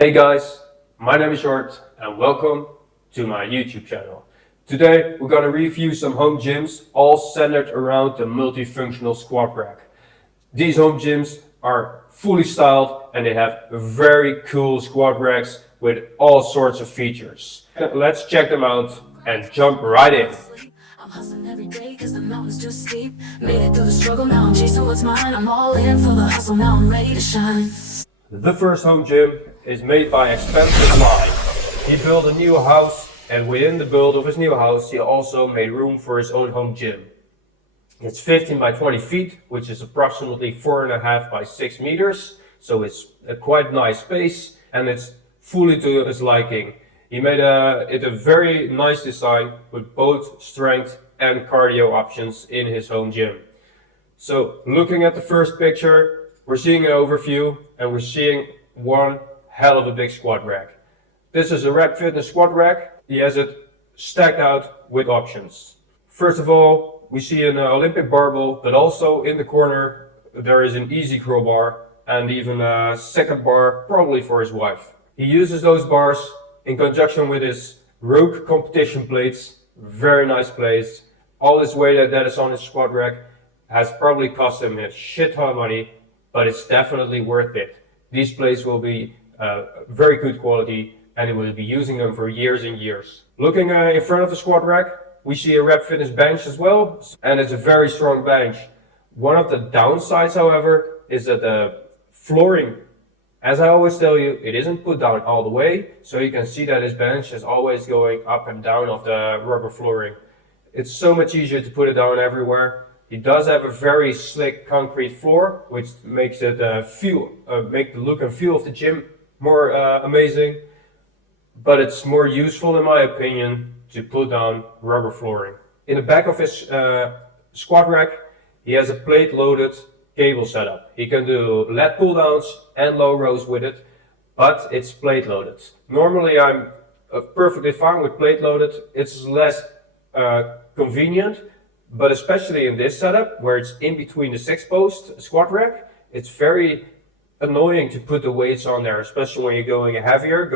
Hey guys, my name is Short and welcome to my YouTube channel. Today we're going to review some home gyms all centered around the multifunctional squat rack. These home gyms are fully styled and they have very cool squat racks with all sorts of features. Let's check them out and jump right in. I'm hustling every day cause the mountain's too steep. Made it through the struggle, now I'm chasing what's mine. I'm all in for the hustle, now I'm ready to shine. The first home gym is made by Expensive Line. He built a new house and within the build of his new house he also made room for his own home gym. It's 15 by 20 feet, which is approximately 4.5 by 6 meters. So it's a quite nice space and it's fully to his liking. He made it a very nice design with both strength and cardio options in his home gym. So looking at the first picture, we're seeing an overview and we're seeing one hell of a big squat rack. This is a Rep Fitness squat rack. He has it stacked out with options. First of all, we see an Olympic barbell, but also in the corner there is an easy curl bar and even a second bar, probably for his wife. He uses those bars in conjunction with his Rogue competition plates. Very nice plates. All this weight that is on his squat rack has probably cost him a shit ton of money, but it's definitely worth it. These plates will be very good quality and he will be using them for years and years. Looking in front of the squat rack, we see a Rep Fitness bench as well, and it's a very strong bench. One of the downsides, however, is that the flooring, as I always tell you, it isn't put down all the way, so you can see that his bench is always going up and down of the rubber flooring. It's so much easier to put it down everywhere. He does have a very slick concrete floor, which makes it make the look and feel of the gym more amazing. But it's more useful, in my opinion, to put down rubber flooring. In the back of his squat rack, he has a plate-loaded cable setup. He can do lat pull-downs and low rows with it, but it's plate-loaded. Normally, I'm perfectly fine with plate-loaded. It's less convenient. But especially in this setup, where it's in between the 6-post squat rack, it's very annoying to put the weights on there, especially when you're going heavier,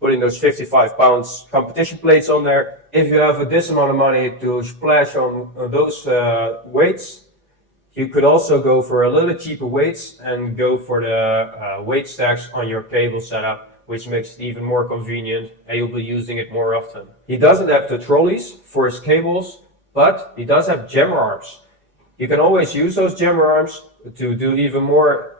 putting those 55 pounds competition plates on there. If you have this amount of money to splash on those weights, you could also go for a little cheaper weights and go for the weight stacks on your cable setup, which makes it even more convenient and you'll be using it more often. He doesn't have the trolleys for his cables, but he does have jammer arms. You can always use those jammer arms to do even more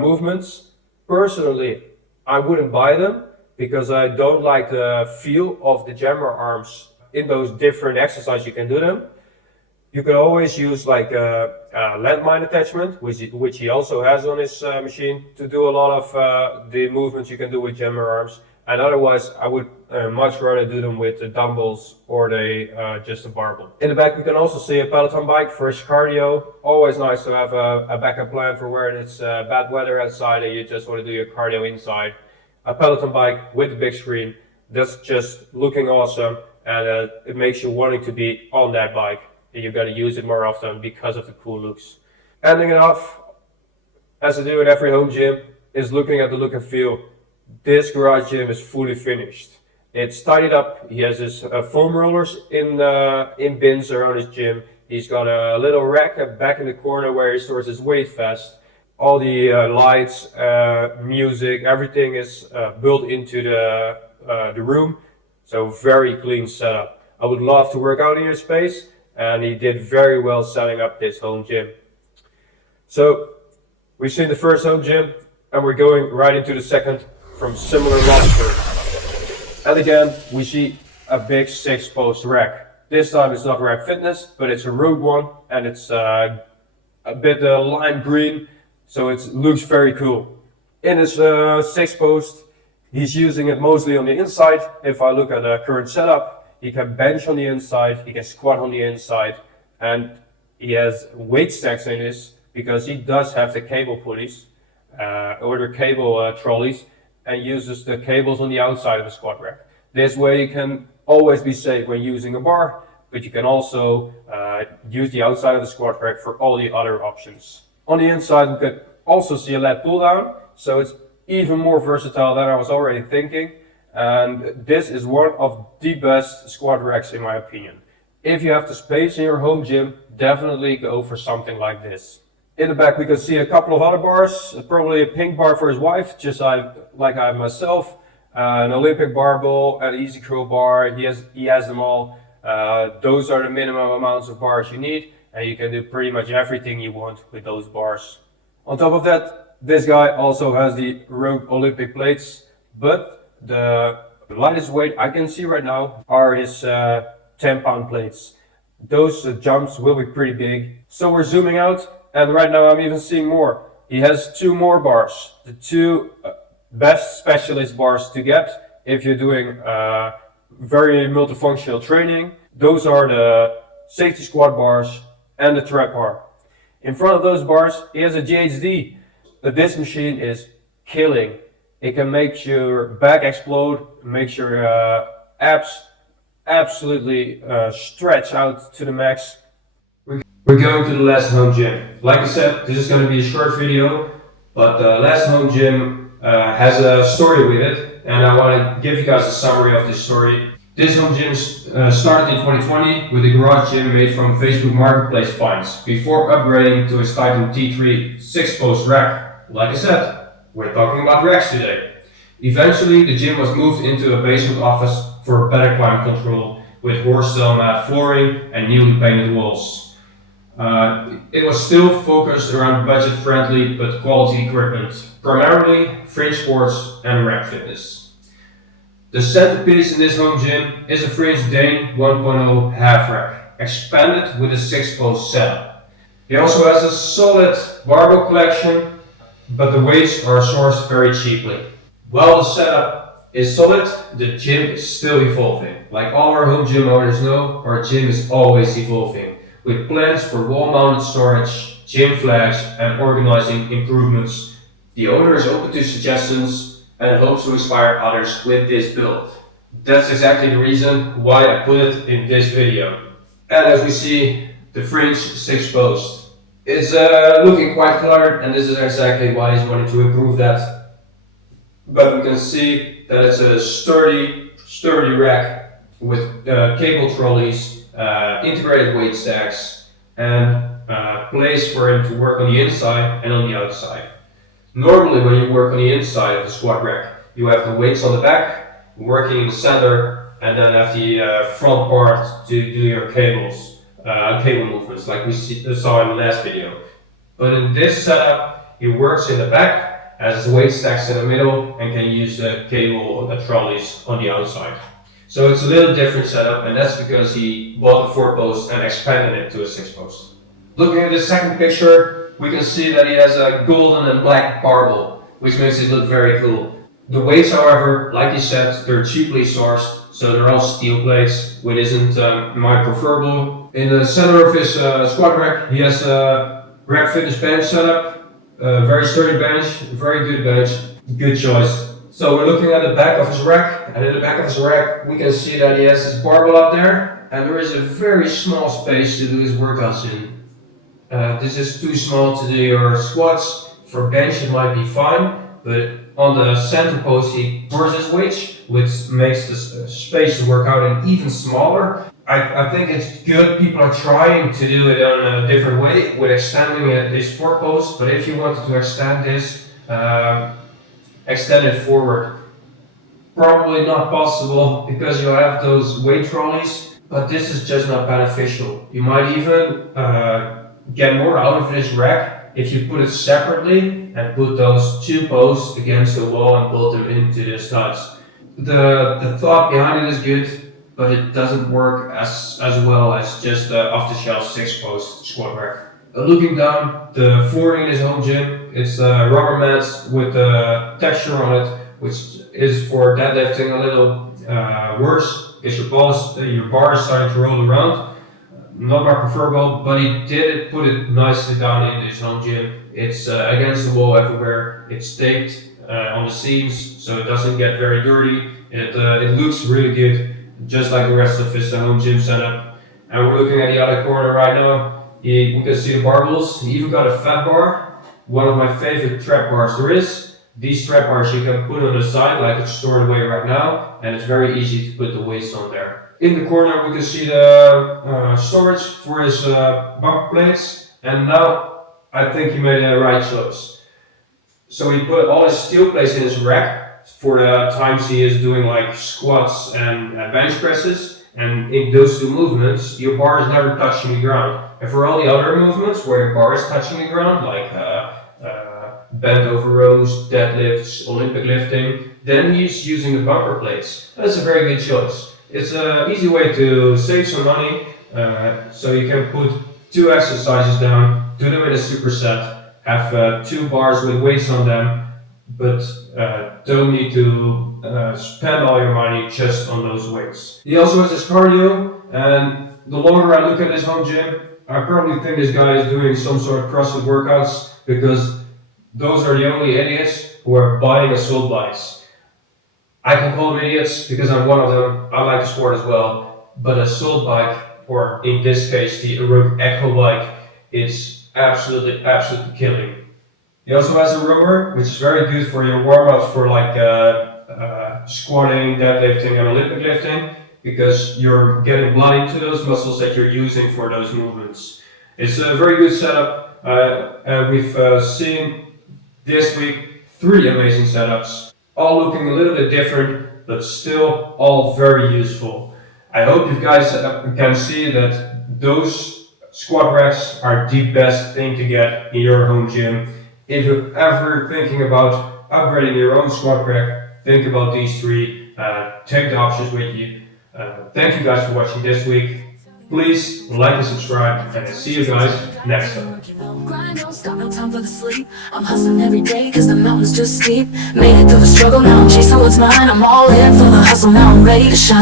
movements. Personally, I wouldn't buy them because I don't like the feel of the jammer arms in those different exercises you can do them. You can always use like a landmine attachment, which he also has on his machine, to do a lot of the movements you can do with jammer arms. And otherwise, I would much rather do them with the dumbbells or just a barbell. In the back, we can also see a Peloton bike for his cardio. Always nice to have a backup plan for when it's bad weather outside and you just want to do your cardio inside. A Peloton bike with a big screen. That's just looking awesome, and it makes you wanting to be on that bike. And you got to use it more often because of the cool looks. Ending it off, as I do in every home gym, is looking at the look and feel. This garage gym is fully finished. It's tidied up. He has his foam rollers in bins around his gym. He's got a little rack back in the corner where he stores his weight vest. All the lights, music, everything is built into the room. So very clean setup. I would love to work out in your space, and he did very well setting up this home gym. So we've seen the first home gym, and we're going right into the second from similar roster. And again, we see a big 6-post rack. This time it's not Rep Fitness, but it's a Rogue one, and it's a bit lime green, so it looks very cool. In his 6-post, he's using it mostly on the inside. If I look at the current setup, he can bench on the inside, he can squat on the inside, and he has weight stacks in this because he does have the cable pulleys or the cable trolleys, and uses the cables on the outside of the squat rack. This way you can always be safe when using a bar, but you can also use the outside of the squat rack for all the other options. On the inside, you can also see a lat pull down, so it's even more versatile than I was already thinking. And this is one of the best squat racks in my opinion. If you have the space in your home gym, definitely go for something like this. In the back we can see a couple of other bars, probably a pink bar for his wife, just like I have myself, an Olympic barbell, an easy curl bar, he has them all. Those are the minimum amounts of bars you need, and you can do pretty much everything you want with those bars. On top of that, this guy also has the Rogue Olympic plates, but the lightest weight I can see right now are his 10-pound plates. Those jumps will be pretty big. So we're zooming out, and right now I'm even seeing more. He has 2 more bars, the 2 best specialist bars to get if you're doing very multifunctional training. Those are the safety squat bars and the trap bar. In front of those bars, he has a GHD. This machine is killing. It can make your back explode, makes your abs absolutely stretch out to the max. We're going to the last home gym. Like I said, this is going to be a short video, but the last home gym has a story with it, and I want to give you guys a summary of this story. This home gym started in 2020 with a garage gym made from Facebook Marketplace finds before upgrading to a Titan T3 6-post rack. Like I said, we're talking about racks today. Eventually, the gym was moved into a basement office for better climate control with horse-style mat flooring and newly painted walls. It was still focused around budget-friendly but quality equipment, primarily fringe sports and rack fitness. The centerpiece in this home gym is a Fringe Dane 1.0 half rack, expanded with a 6-post setup. He also has a solid barbell collection, but the weights are sourced very cheaply. While the setup is solid, the gym is still evolving. Like all our home gym owners know, our gym is always evolving, with plans for wall-mounted storage, gym flags, and organizing improvements. The owner is open to suggestions and hopes to inspire others with this build. That's exactly the reason why I put it in this video. And as we see, the Fringe 6-post. It's looking quite cluttered, and this is exactly why he's wanting to improve that. But we can see that it's a sturdy rack with cable trolleys, integrated weight stacks, and place for him to work on the inside and on the outside. Normally when you work on the inside of the squat rack, you have the weights on the back, working in the center, and then have the front part to do your cable movements like we saw in the last video. But in this setup, he works in the back, has weight stacks in the middle, and can use the cable trolleys on the outside. So it's a little different setup, and that's because he bought the 4-post and expanded it to a 6-post. Looking at the second picture, we can see that he has a golden and black barbell, which makes it look very cool. The weights, however, like he said, they're cheaply sourced, so they're all steel plates, which isn't my preferable. In the center of his squat rack, he has a rack fitness bench setup, a very sturdy bench, very good bench, good choice. So we're looking at the back of his rack, and in the back of his rack, we can see that he has his barbell up there, and there is a very small space to do his workouts in. This is too small to do your squats. For bench it might be fine, but on the center post he stores his weights, which makes the space to work out in even smaller. I think it's good people are trying to do it on a different way with extending this 4-post, but if you wanted to extend this, extend it forward, probably not possible because you have those weight trolleys, but this is just not beneficial. You might even get more out of this rack if you put it separately and put those 2 posts against the wall and bolt them into the studs. The thought behind it is good, but it doesn't work as well as just the off-the-shelf 6-post squat rack. Looking down, the flooring in his home gym, it's rubber mats with texture on it, which is for deadlifting a little worse because your bar is starting to roll around. Not my preferable, but he did put it nicely down in his home gym. It's against the wall everywhere. It's taped on the seams, so it doesn't get very dirty. It looks really good, just like the rest of his home gym setup. And we're looking at the other corner right now. We can see the barbells. He even got a fat bar, one of my favorite trap bars there is. These strap bars you can put on the side like it's stored away right now, and it's very easy to put the weights on there. In the corner we can see the storage for his bumper plates, and now I think he made the right choice. So he put all his steel plates in his rack for the times he is doing like squats and bench presses, and in those two movements your bar is never touching the ground. And for all the other movements where your bar is touching the ground, like bent over rows, deadlifts, Olympic lifting, then he's using the bumper plates. That's a very good choice. It's an easy way to save some money, so you can put 2 exercises down, do them in a superset, have 2 bars with weights on them, but don't need to spend all your money just on those weights. He also has his cardio, and the longer I look at his home gym, I probably think this guy is doing some sort of CrossFit workouts, because those are the only idiots who are buying assault bikes. I can call them idiots because I'm one of them. I like the sport as well, but assault bike, or in this case the aerobic echo bike, is absolutely killing. He also has a rower, which is very good for your warm-ups for like squatting, deadlifting and Olympic lifting, because you're getting blood into those muscles that you're using for those movements. It's a very good setup, and we've seen this week 3 amazing setups, all looking a little bit different, but still all very useful. I hope you guys can see that those squat racks are the best thing to get in your home gym. If you're ever thinking about upgrading your own squat rack, think about these 3, take the options with you. Thank you guys for watching this week. Please like and subscribe, and I'll see you guys next time. Grind, don't stop, no time for the sleep. I'm hustling every day cause the mountain's just steep. Made it through the struggle, now I'm chasing what's mine. I'm all in for the hustle, now I'm ready to shine.